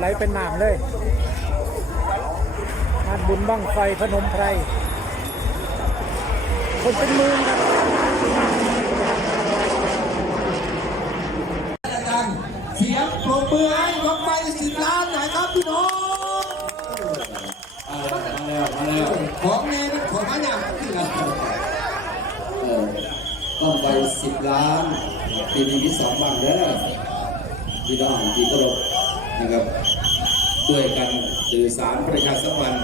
ไหลเป็นน้ำเลยงานบุญบั้งไฟพนมไพร คนเป็นมือครับกันเสียงปรบมือให้บังไฟสิบล้านหน่อยครับพี่น้องของแน่เป็นของอันอย่างที่เราเออต้องไปสิบล้านปีนี้มีสองบังเด้อพี่น้องที่ตลก นะครับด้วยกันสื่อสารประชาสัมพันธ์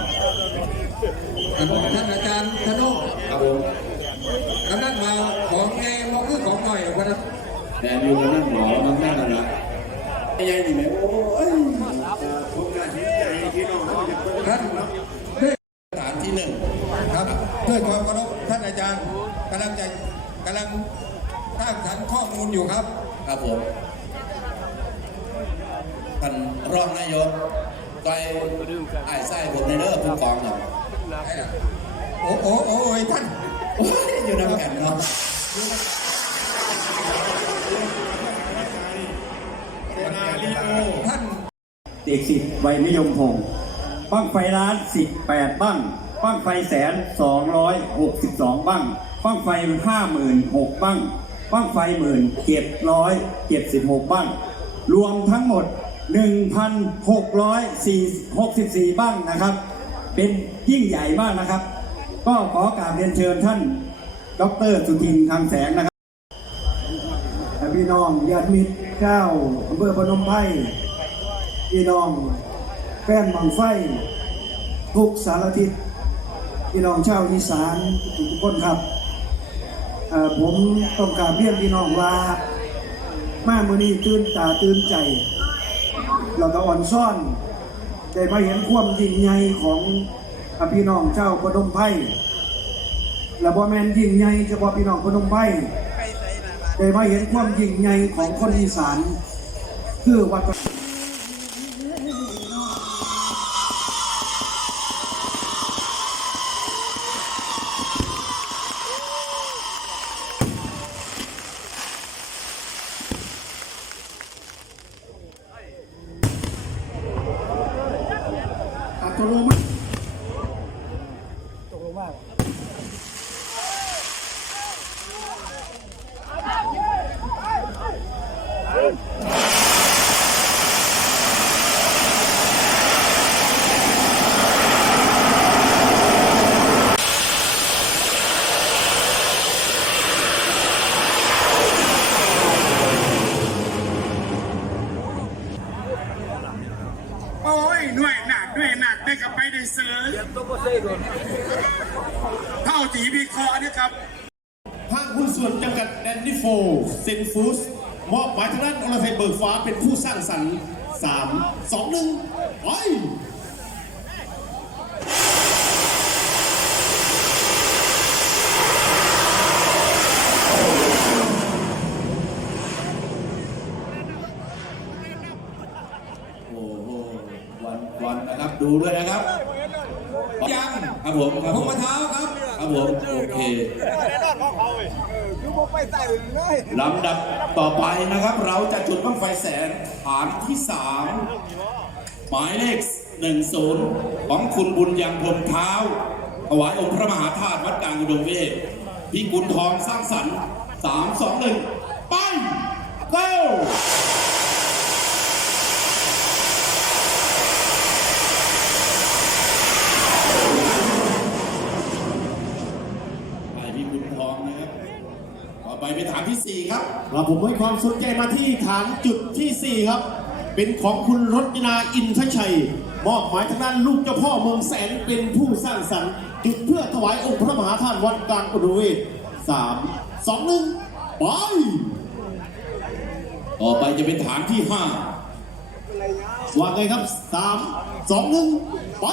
ท่านอาจารย์ธนุครับผมกำนันมาของแน่มาคือของหน่อยวันนั้นแดนอยู่กับนั่นหมอน้ำนั่นนั่นละไอ้ยัยนี่แม่โอ้ยท่านด้วยสถานที่หนึ่งครับด้วยความเคารพท่านอาจารย์กำลังจะกำลังตั้งสรรข้อมูลอยู่ครับ ครับผม ท่านรองนายกไปไอ้ไส้ผมในเด้อผู้กองเนี่ยโอ้โอ้โอ้ยท่านโอ้ยอยู่น้ำกันเนาะท่านเอกสิทธิ์ไวยนิยมพงศ์บ้างไฟล้านสิบแปดบ้างบ้างไฟแสนสองร้อยหกสิบสองบ้างบ้างไฟห้าหมื่นหกบ้างบ้างไฟหมื่นเจ็ดร้อยเจ็ดสิบหกบ้าง รวมทั้งหมด หนึ่งพันหกร้อยหกสิบสี่บ้างนะครับ เป็นยิ่งใหญ่มากนะครับ ก็ขอกราบเรียนเชิญท่าน ดรสุทินคำแสงนะครับพี่น้องญาติมิตรเก้าอำเภอพนมไพรพี่น้องแฟนบังไฟ ทุกสารทิศพี่น้องชาวอีสานทุกคนครับผมต้องการเรียนพี่น้องว่ามามือนี้ตื่นตาตื่นใจ เราก็อ่อนซ่อนได้มาเห็นความยิ่งใหญ่ของพี่น้องเจ้าพนมไพรและบ่แมนยิ่งใหญ่เฉพาะพี่น้องพนมไพรได้มาเห็นความยิ่งใหญ่ของคนอีสาน คือวัด อัตโนมัติ ตกลงมาก โอ้ยหน่วยหนักด้วยหนักได้กับไปได้เสือเท่าจีบีคอเนี่ยครับ ห้างหุ้นส่วนจำกัดแดนนี่โฟเซนฟูสมอบหมายทางด้านอรไทยเบิกฟ้าเป็นผู้สร้างสรรค์สามสองหนึ่งไปโอ้โหวันวันนะครับดูด้วยนะครับยังครับผมครับพผงมมะเท้าครับครับผมโอเค ลำดับต่อไปนะครับ เราจะจุดบั้งไฟแสนฐานที่สามหมายเลขหนึ่งศูนย์ของคุณบุญยังพรมเท้าถวายองค์พระมหาธาตุวัดกลางอุดมเวทพี่กุลทองสร้างสรรค์สามสองหนึ่งไปเก้า ไปพี่คุณทองนะครับ ต่อ ไปเป็นฐานที่สี่ครับเราผมให้ความสนใจมาที่ฐานจุดที่ 4 ครับ เป็นของคุณรจนาอินทชัย มอบหมายทางด้านลูกเจ้าพ่อเมืองแสนเป็นผู้สร้างสรรค์ จุดเพื่อถวายองค์พระมหาธาตุวัดกลางอุดมเวทสามสองหนึ่งไป ต่อไปจะเป็นฐานที่ห้าว่าไงครับสามสองหนึ่งไป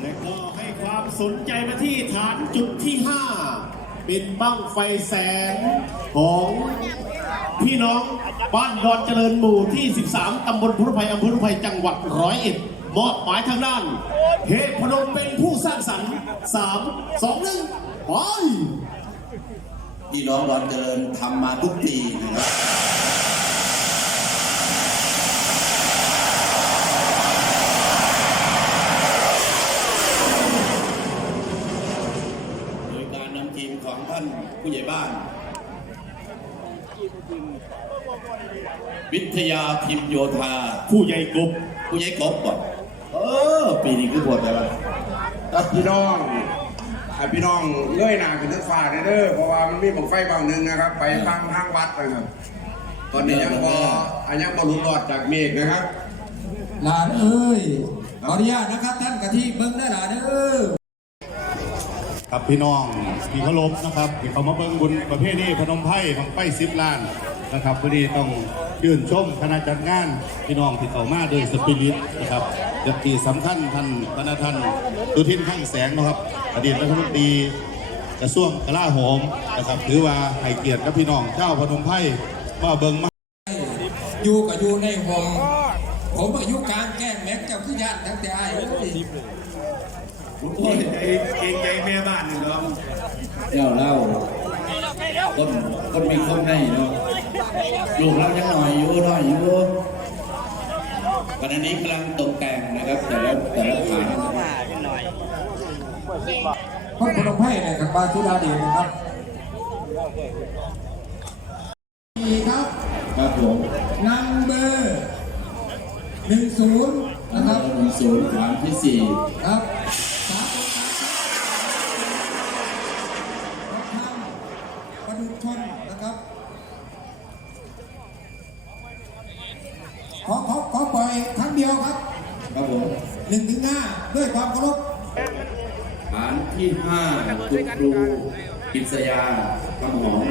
และก็ให้ความ สนใจมาที่ฐานจุดที่ 5 เป็นบั้งไฟแสงของพี่น้องบ้านดอนเจริญหมู่ที่ 13 ตำบลพุทธภัยอำเภอพุทธภัยจังหวัดร้อยเอ็ดมอบหมายทางด้านเทพพนมเป็นผู้สร้างสรรค์สามสองหนึ่งไปพี่น้องดอนเจริญทำมาทุกปีนะครับ โดยการนำ ทีมของท่านผู้ใหญ่บ้าน วิทยาพิมโยธา ผู้ใหญ่กบผู้ใหญ่กบบอกเออ ปีนี้คือบทอะไรวะครับพี่น้องให้พี่น้องเลื่อยหนาขึ้นทึกฟ้าเด้อเพราะว่ามันมีบังไฟบางหนึ่งนะครับ ไปทางทางวัดนะครับ ตอนนี้ยังพออันยังบรรลุรอดจากเมฆนะครับ หลานเอ้ยขออนุญาตนะครับท่านกะทิเบิ้งได้หลานเอ้ย ครับพี่น้องที่เคารพนะครับที่เขามาเบิ่งบุญประเภทนี้พนมไพ่ของไฟสิบล้านนะครับพอดีต้องยื่นชมคณะจัดงานพี่น้องที่เขามาด้วยสปิริตนะครับอย่างที่สำคัญท่านคณะท่านดุทินข้างแสงนะครับอดีตรัฐมนตรีกระทรวงกลาโหมนะครับถือว่าให้เกียรติกับพี่น้องเจ้าพนมไพ่มาเบิ่งมาอยู่กับอยู่ในห้องผมอายุกลางแก้มแม็กเจ้าขึ้นญาติตั้งแต่ไอ้ายเอ้ยโอ้ยเกรงใจแม่บ้านหนึ่งครับเจ้าเล่าต้นต้นมีคมในเนาะลูกเรายังหน่อยอยู่หน่อยอยู่ขณะนี้กำลังตกแต่งนะครับ แต่ละแต่ละฐานพระพนมไพ่เนี่ยกับปาสุดาเดชนะครับนี่ครับครับผมนัมเบอร์หนึ่งศูนย์นะครับหนึ่งศูนย์ฐานที่สี่ครับสามคนครับประดุจชนนะครับ ขอขอขอปล่อยครั้งเดียวครับ ครับผม หนึ่งถึงห้าด้วยความเคารพ ฐานที่ห้าคุณครูกิษยาคำหอม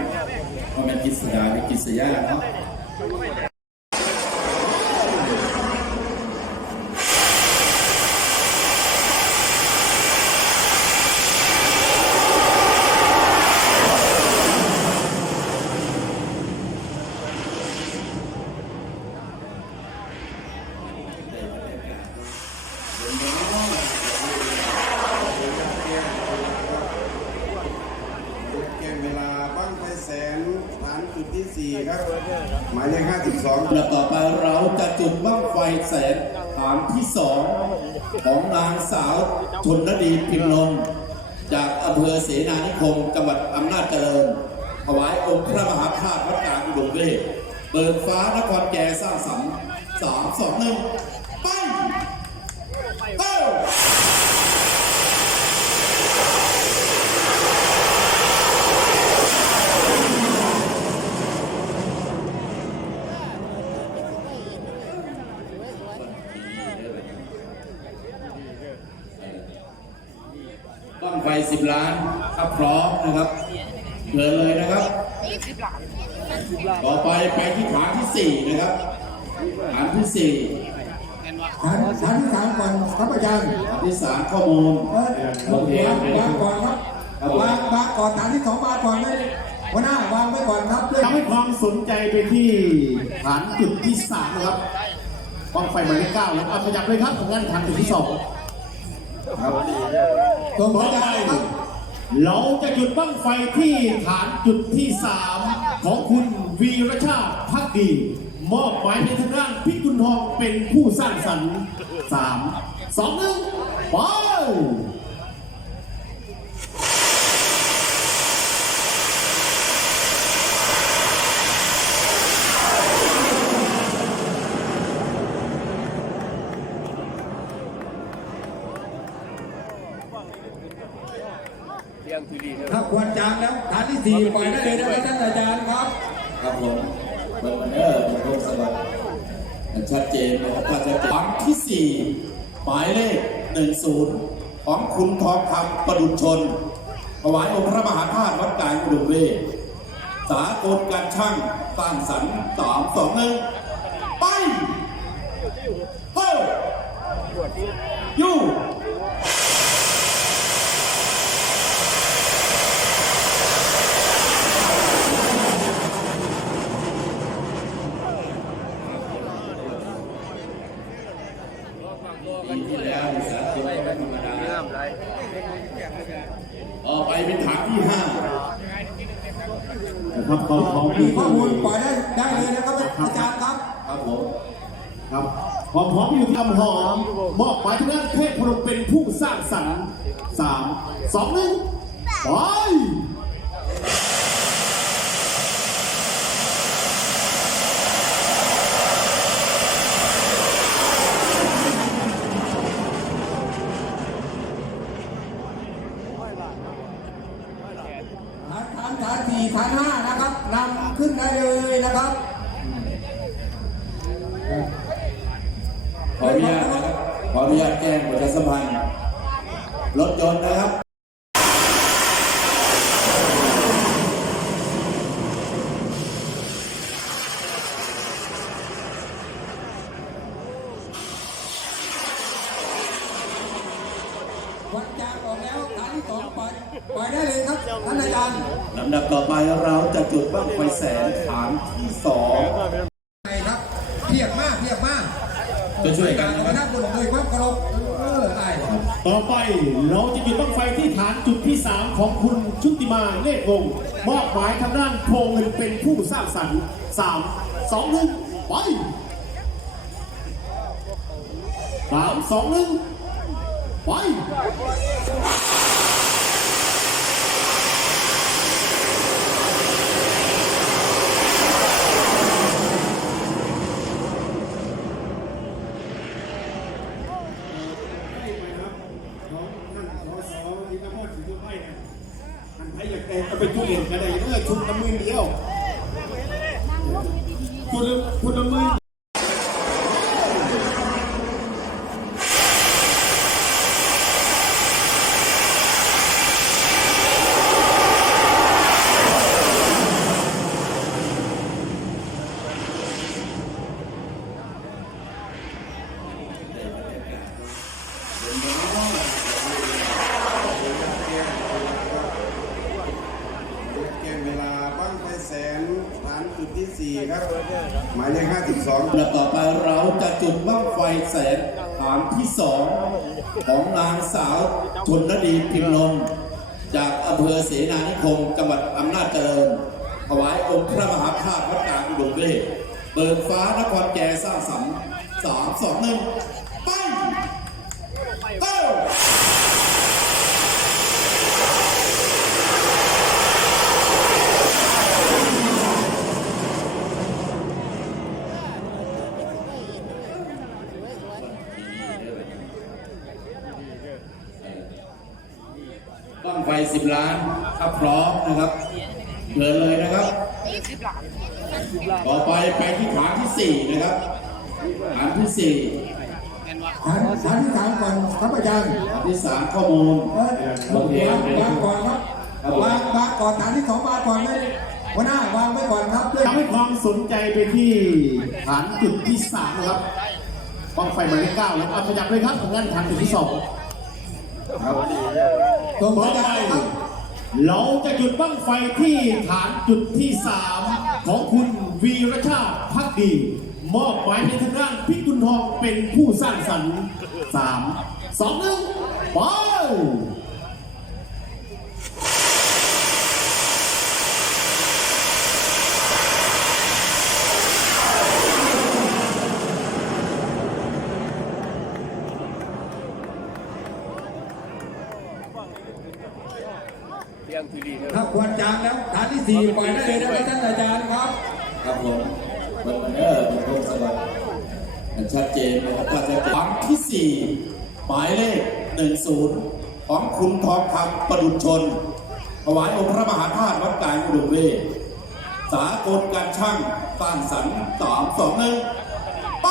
ก็เป็นกิษยาเป็นกิษยาเนาะ เกมเวลาบ้างไฟแสนฐานจุดที่ 4 ครับ หมายเลข52 ลำดับต่อไปเราจะจุดบ้างไฟแสนฐานที่สอง ของนางสาวชนนดีพิมลจากอำเภอเสนานิคม จังหวัดอำนาจเจริญ ถวายองค์พระมหาธาตุวัดกลางอุดมเวทเบิกฟ้านครแก่สร้างสรรค์สามสองหนึ่งไปเอ้า บ้างไฟสิบล้านครับพร้อมนะครับเดินเลยนะครับต่อไปไปที่ฐานที่สี่นะครับฐานที่สี่ฐานฐานที่สามก่อนครับอาจารย์ฐานที่สามข้อมูลเออโอเควางวางก่อนครับครับผมวางวางก่อนฐานที่สองวางก่อนเลยหัวหน้าวางไว้ก่อนครับเพื่อทำให้ความสนใจไปที่ฐานจุดที่สามนะครับบ้องไฟหมายเลขเก้าแล้วเอาขยับเลยครับทางด้านฐานจุดที่สองส่ง ต่สัอญไปญาณครับเราจะจุดบ้างไฟที่ฐานจุดที่สามของคุณวีรชาติพักดี มอบหมายให้ทางด้านพิกุณทองเป็นผู้สร้างสรรค์สามสองหนึ่งไป ถ้าควรจางแล้วฐานที่สี่ปล่อยได้เลยนะครับท่านอาจารย์ครับ ครับผมเบอร์มันเนอร์เป็นโรคสวัสดิ์ชัดเจนนะครับว่าจะฐานที่สี่หมายเลขหนึ่งศูนย์ของคุณทองคำประดุจชนถวายองค์พระมหาธาตุวัดกลางอุดมเวทสากลการช่างสร้างสรรค์สามสองหนึ่งไปเฮ้ยยู ปีที่แล้วในสากลก็ไม่ธรรมดาต่อไปเป็นฐานที่ห้า นะครับของของ มี พี่ ข้อมูลปล่อยได้ได้เลยนะครับอาจารย์ครับ ครับผม ครับของพร้อมอยู่คำหอมมอบหมายทางด้านเทพพนมเป็นผู้สร้างสรรค์สามสองหนึ่งไปฐานฐานสี่ฐานห้านะครับนำขึ้นได้เลยนะครับ ขออนุญาตนะครับขออนุญาตแจ้งประชาสัมพันธ์รถยนต์นะครับวัดยางออกแล้วฐานที่สองปล่อยปล่อยได้เลยครับท่านอาจารย์ลำดับต่อไปเราจะจุดบ้างไฟแสนฐานที่สองไหนครับเพียบมากเพียบมาก จะช่วยกันนะครับ เลยความเคารพเออได้ต่อไปเราจะจุดบั้งไฟที่ฐานจุดที่ 3 ของคุณชุติมาเลขวงศ์มอบหมายทางด้านโพงเงินเป็นผู้สร้างสรรค์สามสองหนึ่งไปสามสองหนึ่งไป มันให้อยากแต่ก็เป็นทุเรียน ก็ได้เมื่อชุดละหมื่นเดียวชุดละชุดละหมื่น หมายเลข52และต่อไปเราจะจุดบ้างไฟแสงหางที่สองของนางสาวชนรดีพิมลจากอำเภอเสนานิคมจังหวัดอำนาจเจริญถวายองค์พระมหาธาตุวัดกลางอุดมเวทเบิกฟ้านครแก่สร้างสรรค์สามสองหนึ่งไปเต้ สิบล้านถ้าพร้อมนะครับเดิอเลยนะครับ ต่อไปไปที่ฐานที่สี่นะครับฐานที่สี่ฐานฐานที่สามก่อนครับอาจารย์ฐานที่สามข้อมูลโอเควางก่อนครับวางวางก่อนฐานที่สองวางก่อนเลยวันหน้าวางไว้ก่อนครับทำให้ความสนใจไปที่ฐานจุดที่สามนะครับกองไฟหมายเลขเก้าแล้วเอาขยับเลยครับทางด้านฐานจุดที่สองครับ ตรงต่หัอวใจไปครับเราจะจุดบั้งไฟที่ฐานจุดที่สามของคุณวีรชาติพักดี มอบหมายให้ทางด้านพิกุลทองเป็นผู้สร้างสรรค์สามสองหนึ่งไป ถ้าควรจานที่สี่ปล่อยได้เลยนะครับท่านอาจารย์ครับ ครับผมเบิร์เนอร์เป็นโรสวัสดิ์มันชัดเจนนะครับว่าชัดเจนฐานที่สี่หมายเลขหนึ่งศูนย์ของคุณทองคำประดุจชน ถวายองค์พระมหาธาตุวัดกลางอุดมเวทสากลการช่างสร้างสรรค์สามสองหนึ่งไป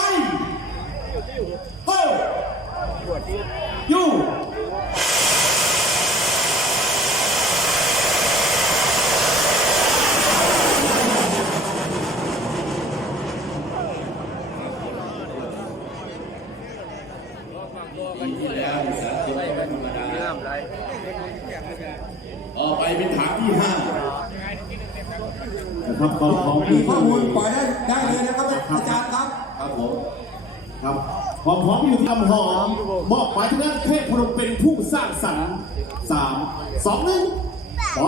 เฮ้ยยูปีที่แล้วในสากลก็ไม่ธรรมดาต่อไปเป็นฐานที่ห้า นะครับ ของของมีพี่ข้อมูลปล่อยได้ได้เลยนะครับอาจารย์ครับ ครับผมครับหอมหอมอยู่ที่ลำหอมมอบหมายทางด้านเทพพนมเป็นผู้สร้างสรรค์สามสองหนึ่งไป